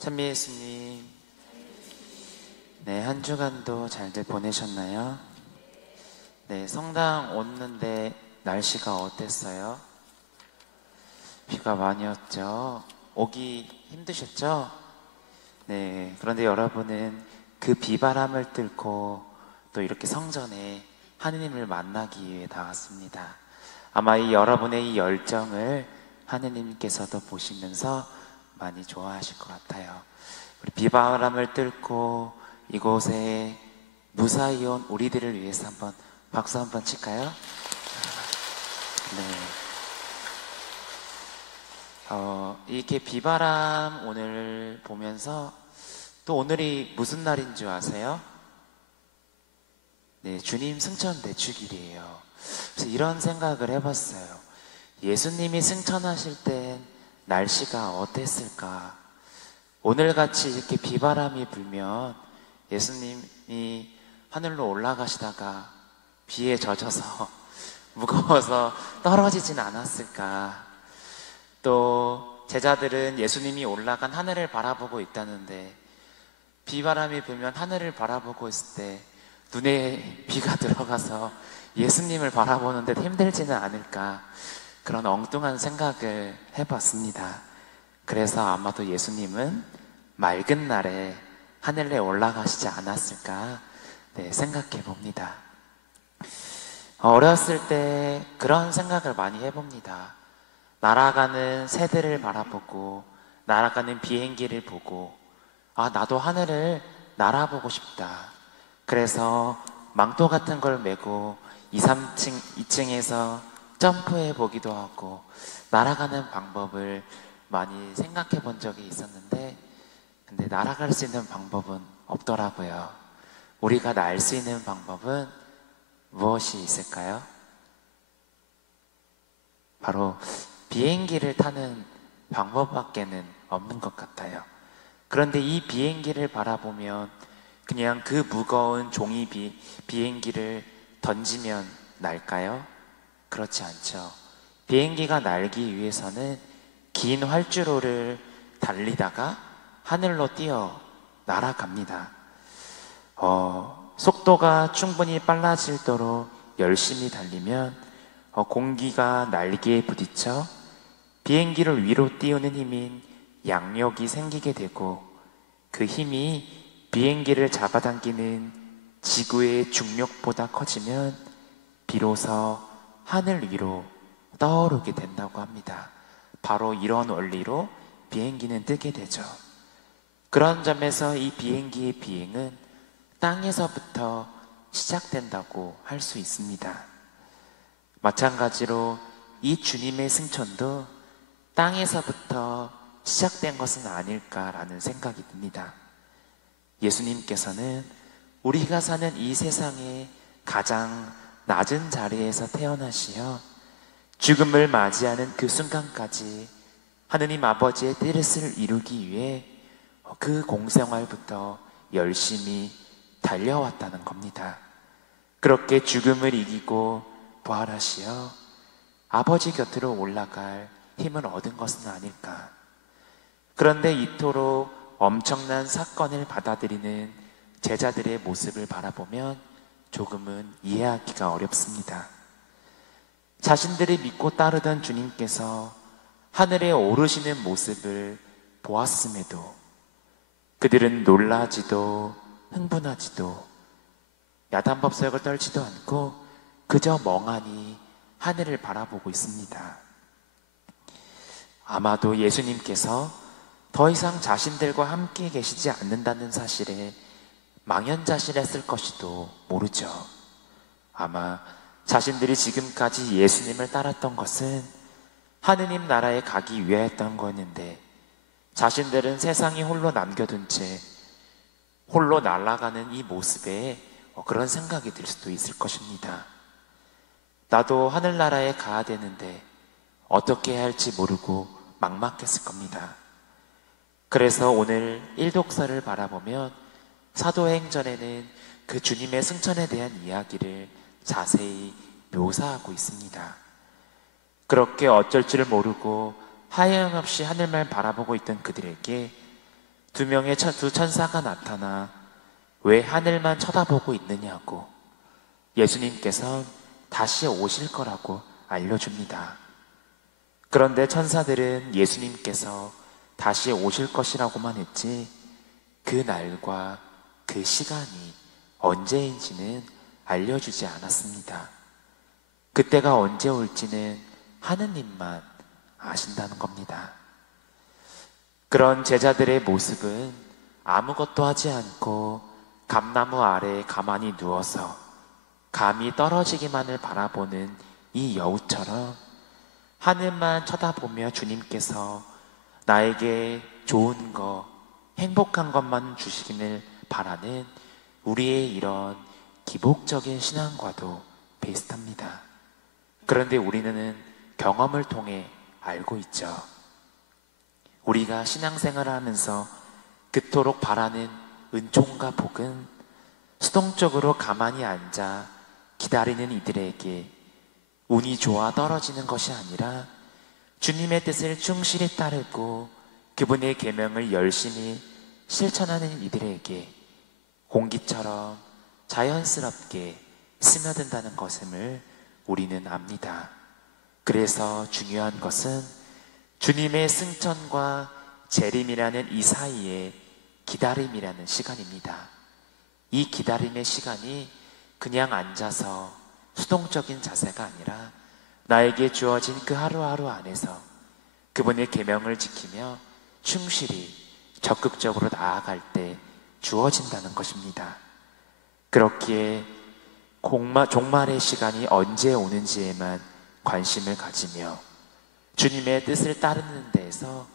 찬미 예수님, 네, 한 주간도 잘들 보내셨나요? 네, 성당 오는데 날씨가 어땠어요? 비가 많이 왔죠? 오기 힘드셨죠? 네, 그런데 여러분은 그 비바람을 뚫고 또 이렇게 성전에 하느님을 만나기 위해 나왔습니다. 아마 이 여러분의 이 열정을 하느님께서도 보시면서 많이 좋아하실 것 같아요. 우리 비바람을 뚫고 이곳에 무사히 온 우리들을 위해서 한번 박수 한번 칠까요? 네. 이렇게 비바람 오늘 보면서 또 오늘이 무슨 날인 줄 아세요? 네, 주님 승천 대축일이에요. 그래서 이런 생각을 해봤어요. 예수님이 승천하실 땐 날씨가 어땠을까? 오늘같이 이렇게 비바람이 불면 예수님이 하늘로 올라가시다가 비에 젖어서 무거워서 떨어지진 않았을까? 또 제자들은 예수님이 올라간 하늘을 바라보고 있다는데 비바람이 불면 하늘을 바라보고 있을 때 눈에 비가 들어가서 예수님을 바라보는데 힘들지는 않을까? 그런 엉뚱한 생각을 해봤습니다. 그래서 아마도 예수님은 맑은 날에 하늘에 올라가시지 않았을까 생각해 봅니다. 어렸을 때 그런 생각을 많이 해봅니다. 날아가는 새들을 바라보고 날아가는 비행기를 보고 나도 하늘을 날아보고 싶다. 그래서 망토 같은 걸 메고 2층에서 점프해 보기도 하고 날아가는 방법을 많이 생각해 본 적이 있었는데 근데 날아갈 수 있는 방법은 없더라고요. 우리가 날 수 있는 방법은 무엇이 있을까요? 바로 비행기를 타는 방법밖에는 없는 것 같아요. 그런데 이 비행기를 바라보면 그냥 그 무거운 종이 비행기를 던지면 날까요? 그렇지 않죠. 비행기가 날기 위해서는 긴 활주로를 달리다가 하늘로 뛰어 날아갑니다. 속도가 충분히 빨라질도록 열심히 달리면 공기가 날개에 부딪혀 비행기를 위로 띄우는 힘인 양력이 생기게 되고 그 힘이 비행기를 잡아당기는 지구의 중력보다 커지면 비로소 하늘 위로 떠오르게 된다고 합니다. 바로 이런 원리로 비행기는 뜨게 되죠. 그런 점에서 이 비행기의 비행은 땅에서부터 시작된다고 할 수 있습니다. 마찬가지로 이 주님의 승천도 땅에서부터 시작된 것은 아닐까라는 생각이 듭니다. 예수님께서는 우리가 사는 이 세상의 가장 낮은 자리에서 태어나시어 죽음을 맞이하는 그 순간까지 하느님 아버지의 뜻을 이루기 위해 그 공생활부터 열심히 달려왔다는 겁니다. 그렇게 죽음을 이기고 부활하시어 아버지 곁으로 올라갈 힘을 얻은 것은 아닐까. 그런데 이토록 엄청난 사건을 받아들이는 제자들의 모습을 바라보면 조금은 이해하기가 어렵습니다. 자신들이 믿고 따르던 주님께서 하늘에 오르시는 모습을 보았음에도 그들은 놀라지도 흥분하지도 야단법석을 떨지도 않고 그저 멍하니 하늘을 바라보고 있습니다. 아마도 예수님께서 더 이상 자신들과 함께 계시지 않는다는 사실에 망연자실했을 것이도 모르죠. 아마 자신들이 지금까지 예수님을 따랐던 것은 하느님 나라에 가기 위하였던 거였는데 자신들은 세상에 홀로 남겨둔 채 홀로 날아가는 이 모습에 그런 생각이 들 수도 있을 것입니다. 나도 하늘나라에 가야 되는데 어떻게 해야 할지 모르고 막막했을 겁니다. 그래서 오늘 일독서를 바라보면 사도행전에는 그 주님의 승천에 대한 이야기를 자세히 묘사하고 있습니다. 그렇게 어쩔 줄 모르고 하염없이 하늘만 바라보고 있던 그들에게 두 천사가 나타나 왜 하늘만 쳐다보고 있느냐고 예수님께서 다시 오실 거라고 알려줍니다. 그런데 천사들은 예수님께서 다시 오실 것이라고만 했지 그 날과 그 시간이 언제인지는 알려주지 않았습니다. 그때가 언제 올지는 하느님만 아신다는 겁니다. 그런 제자들의 모습은 아무것도 하지 않고 감나무 아래에 가만히 누워서 감이 떨어지기만을 바라보는 이 여우처럼 하늘만 쳐다보며 주님께서 나에게 좋은 거, 행복한 것만 주시기를 바라는 우리의 이런 기복적인 신앙과도 비슷합니다. 그런데 우리는 경험을 통해 알고 있죠. 우리가 신앙생활을 하면서 그토록 바라는 은총과 복은 수동적으로 가만히 앉아 기다리는 이들에게 운이 좋아 떨어지는 것이 아니라 주님의 뜻을 충실히 따르고 그분의 계명을 열심히 실천하는 이들에게 공기처럼 자연스럽게 스며든다는 것을 우리는 압니다. 그래서 중요한 것은 주님의 승천과 재림이라는 이 사이에 기다림이라는 시간입니다. 이 기다림의 시간이 그냥 앉아서 수동적인 자세가 아니라 나에게 주어진 그 하루하루 안에서 그분의 계명을 지키며 충실히 적극적으로 나아갈 때 주어진다는 것입니다. 그렇기에 종말의 시간이 언제 오는지에만 관심을 가지며 주님의 뜻을 따르는 데에서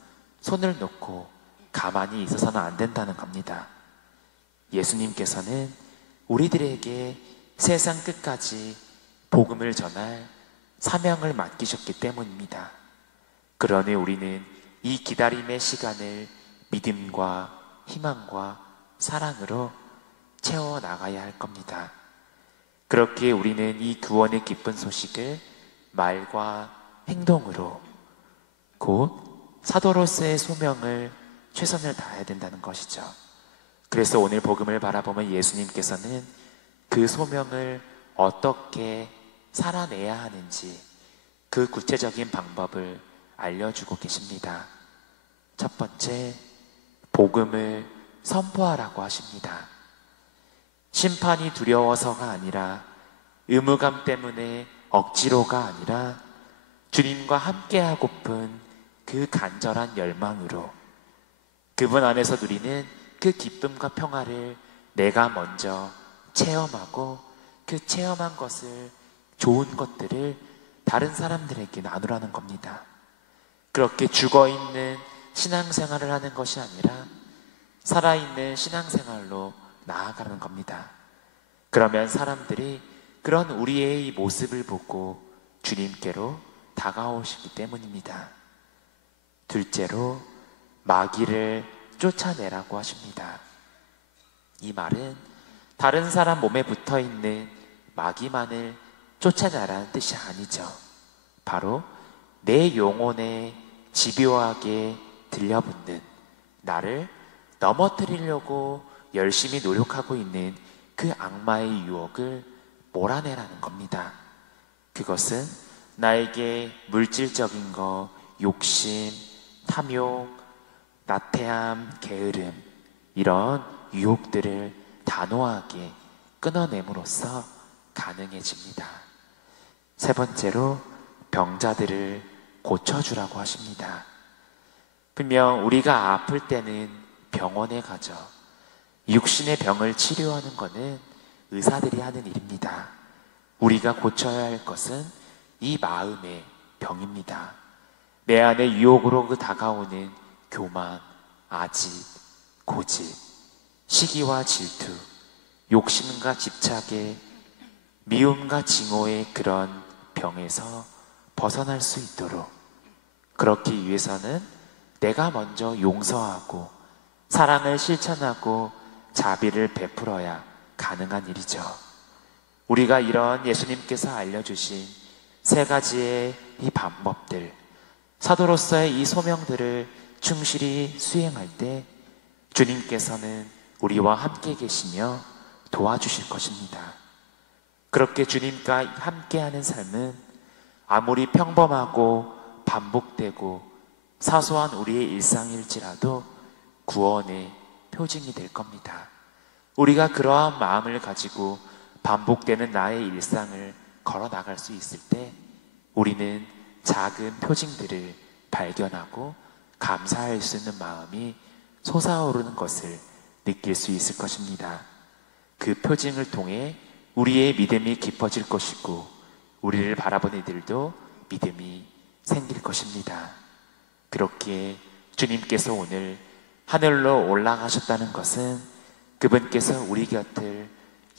손을 놓고 가만히 있어서는 안 된다는 겁니다. 예수님께서는 우리들에게 세상 끝까지 복음을 전할 사명을 맡기셨기 때문입니다. 그러니 우리는 이 기다림의 시간을 믿음과 희망과 사랑으로 채워나가야 할 겁니다. 그렇기에 우리는 이 구원의 기쁜 소식을 말과 행동으로 곧 사도로서의 소명을 최선을 다해야 된다는 것이죠. 그래서 오늘 복음을 바라보면 예수님께서는 그 소명을 어떻게 살아내야 하는지 그 구체적인 방법을 알려주고 계십니다. 첫 번째, 복음을 선포하라고 하십니다. 심판이 두려워서가 아니라 의무감 때문에 억지로가 아니라 주님과 함께하고픈 그 간절한 열망으로 그분 안에서 누리는 그 기쁨과 평화를 내가 먼저 체험하고 그 체험한 것을 좋은 것들을 다른 사람들에게 나누라는 겁니다. 그렇게 죽어있는 신앙생활을 하는 것이 아니라 살아있는 신앙생활로 나아가는 겁니다. 그러면 사람들이 그런 우리의 이 모습을 보고 주님께로 다가오시기 때문입니다. 둘째로 마귀를 쫓아내라고 하십니다. 이 말은 다른 사람 몸에 붙어있는 마귀만을 쫓아내라는 뜻이 아니죠. 바로 내 영혼에 집요하게 들려붙는 나를 넘어뜨리려고 열심히 노력하고 있는 그 악마의 유혹을 몰아내라는 겁니다. 그것은 나에게 물질적인 거, 욕심, 탐욕, 나태함, 게으름 이런 유혹들을 단호하게 끊어냄으로써 가능해집니다. 세 번째로 병자들을 고쳐주라고 하십니다. 분명 우리가 아플 때는 병원에 가죠. 육신의 병을 치료하는 것은 의사들이 하는 일입니다. 우리가 고쳐야 할 것은 이 마음의 병입니다. 내 안에 유혹으로 다가오는 교만, 아집, 고집, 시기와 질투, 욕심과 집착의 미움과 증오의 그런 병에서 벗어날 수 있도록 그렇기 위해서는 내가 먼저 용서하고 사랑을 실천하고 자비를 베풀어야 가능한 일이죠. 우리가 이런 예수님께서 알려주신 세 가지의 이 방법들, 사도로서의 이 소명들을 충실히 수행할 때 주님께서는 우리와 함께 계시며 도와주실 것입니다. 그렇게 주님과 함께하는 삶은 아무리 평범하고 반복되고 사소한 우리의 일상일지라도 구원의 표징이 될 겁니다. 우리가 그러한 마음을 가지고 반복되는 나의 일상을 걸어 나갈 수 있을 때 우리는 작은 표징들을 발견하고 감사할 수 있는 마음이 솟아오르는 것을 느낄 수 있을 것입니다. 그 표징을 통해 우리의 믿음이 깊어질 것이고 우리를 바라보는 이들도 믿음이 생길 것입니다. 그렇기에 주님께서 오늘 하늘로 올라가셨다는 것은 그분께서 우리 곁을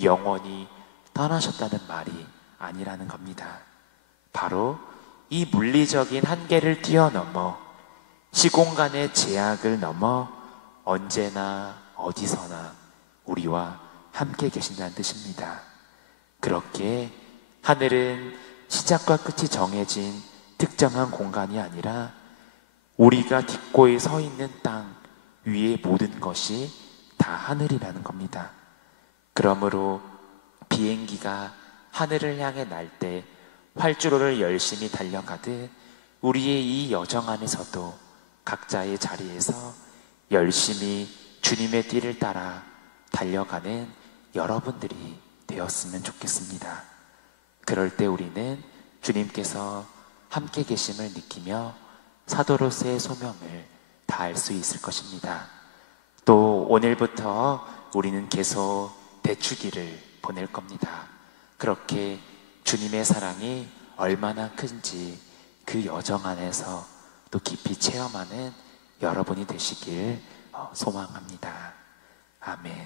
영원히 떠나셨다는 말이 아니라는 겁니다. 바로 이 물리적인 한계를 뛰어넘어 시공간의 제약을 넘어 언제나 어디서나 우리와 함께 계신다는 뜻입니다. 그렇게 하늘은 시작과 끝이 정해진 특정한 공간이 아니라 우리가 딛고에 서 있는 땅 위의 모든 것이 다 하늘이라는 겁니다. 그러므로 비행기가 하늘을 향해 날 때 활주로를 열심히 달려가듯 우리의 이 여정 안에서도 각자의 자리에서 열심히 주님의 띠를 따라 달려가는 여러분들이 되었으면 좋겠습니다. 그럴 때 우리는 주님께서 함께 계심을 느끼며 사도로서의 소명을 다할 수 있을 것입니다. 또 오늘부터 우리는 계속 대축일을 보낼 겁니다. 그렇게 주님의 사랑이 얼마나 큰지 그 여정 안에서 또 깊이 체험하는 여러분이 되시길 소망합니다. 아멘.